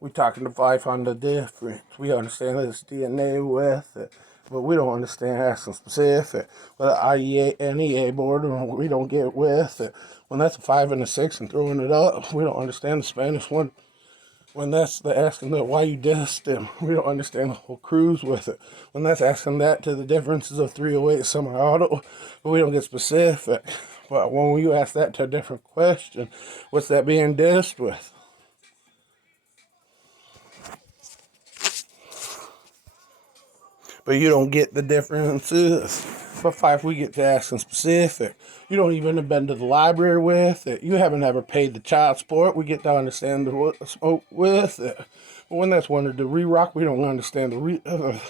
We talking to Phif on the difference. We understand that it's DNA with it, but we don't understand asking specific. With the IEA, NEA board, we don't get with it. When that's a 5 and a 6 and throwing it up, we don't understand the Spanish one. When that's the asking that why you dissed him, we don't understand the whole cruise with it. When that's asking that to the differences of 308 semi-auto, but we don't get specific. But when you ask that to a different question, what's that being dissed with? But you don't get the differences. But Phif, we get to asking specific. You don't even have been to the library with it. You haven't ever paid the child support. We get to understand the smoke with it. But when that's wanted to re-rock, we don't understand the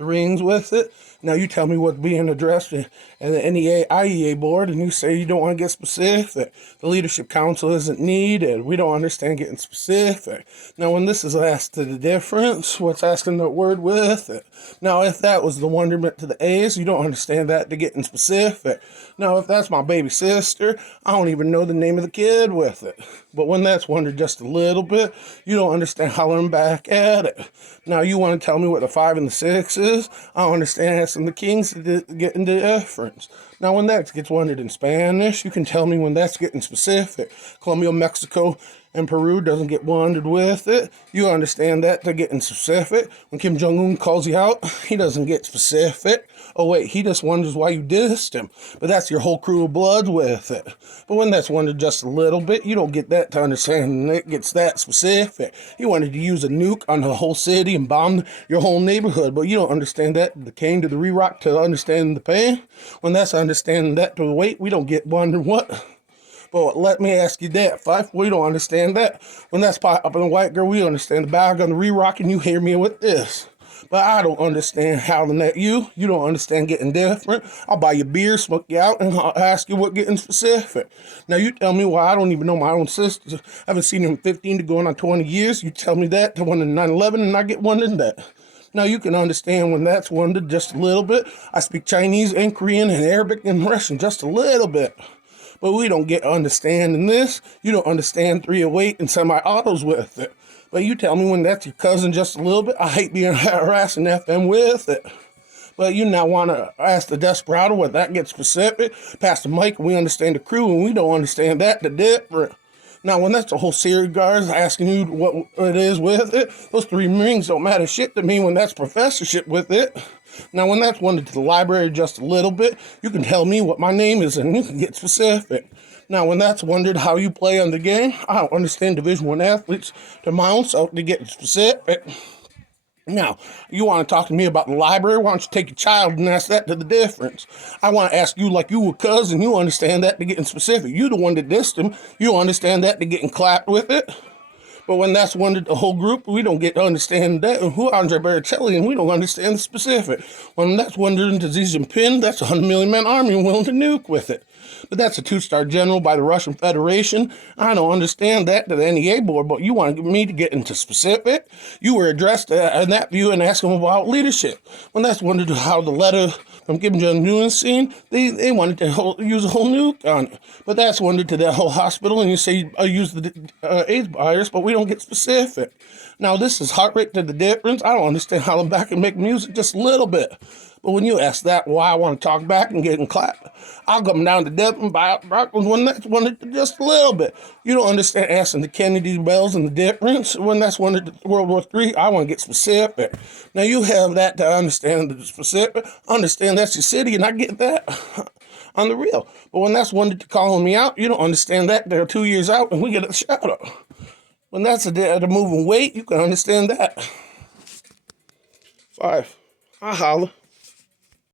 rings with it. Now you tell me what's being addressed in the NEA, IEA board, and you say you don't want to get specific. The leadership council isn't needed. We don't understand getting specific. Now when this is asked to the difference, what's asking the word with it? Now if that was the wonderment to the A's, you don't understand that to getting specific. Now if that's my baby sister, I don't even know the name of the kid with it. But when that's wondered just a little bit, you don't understand hollering back at it. Now you want to tell me what the 5 and the 6 is? I don't understand asking the kings to get into difference. Now when that gets wondered in Spanish, you can tell me when that's getting specific. Colombia, Mexico, and Peru doesn't get wondered with it. You understand that they're getting specific. When Kim Jung calls you out, he doesn't get specific. Oh wait, he just wonders why you dissed him. But that's your whole crew of blood with it. But when that's wondered just a little bit, you don't get that to understand it gets that specific. He wanted to use a nuke on the whole city and bomb your whole neighborhood, but you don't understand that. The came to the re-rock to understand the pain. When that's understanding that to wait, we don't get wondering what. But let me ask you that, Phif, we don't understand that. When that's pop up in the white girl, we understand the bag on the re-rock, and you hear me with this. But I don't understand howling at you. You don't understand getting different. I'll buy you beer, smoke you out, and I'll ask you what getting specific. Now you tell me why I don't even know my own sister. I haven't seen her in 15 to going on 20 years. You tell me that to one in 9/11, and I get wondering that. Now you can understand when that's wondered just a little bit. I speak Chinese and Korean and Arabic and Russian just a little bit. But we don't get understanding this. You don't understand 308 and semi-autos with it. But you tell me when that's your cousin just a little bit. I hate being harassing FM with it. But you now want to ask the desperado what that gets specific. Pass the mic, we understand the crew, and we don't understand that the different. Now, when that's a whole series of guards asking you what it is with it, those 3 rings don't matter shit to me when that's professorship with it. Now, when that's wanted to the library just a little bit, you can tell me what my name is and you can get specific. Now, when that's wondered how you play on the game, I don't understand Division I athletes to my own self to get specific. Now, you want to talk to me about the library? Why don't you take your child and ask that to the difference? I want to ask you like you were cousin. You understand that to getting specific. You the one that dissed him. You understand that to getting clapped with it. But when that's wondered the whole group, we don't get to understand that. And who Andre Baricelli, and we don't understand the specific. When that's wondered to Xi Jinping, that's a 100 million man army willing to nuke with it. But that's a 2-star general by the Russian Federation. I don't understand that to the NEA board, but you want me to get into specific? You were addressed in that view and asking about leadership. When that's wondered how the letter from Kim Jung was seen, they wanted to use a whole nuke on it. But that's wondered to that whole hospital, and you say use the AIDS virus, but we don't get specific. Now this is heart rate to the difference. I don't understand how them back and make music just a little bit. But when you ask that, why I want to talk back and get clapped, I'll come down to Devon by Brockland when that's wondered just a little bit. You don't understand asking the Kennedy bells and the difference. When that's wondered to World War III, I want to get specific. Now you have that to understand the specific. Understand that's your city, and I get that on the real. But when that's wondered to calling me out, you don't understand that. They're 2 years out, and we get a shout out. When that's the moving weight, you can understand that. Phif, I holla.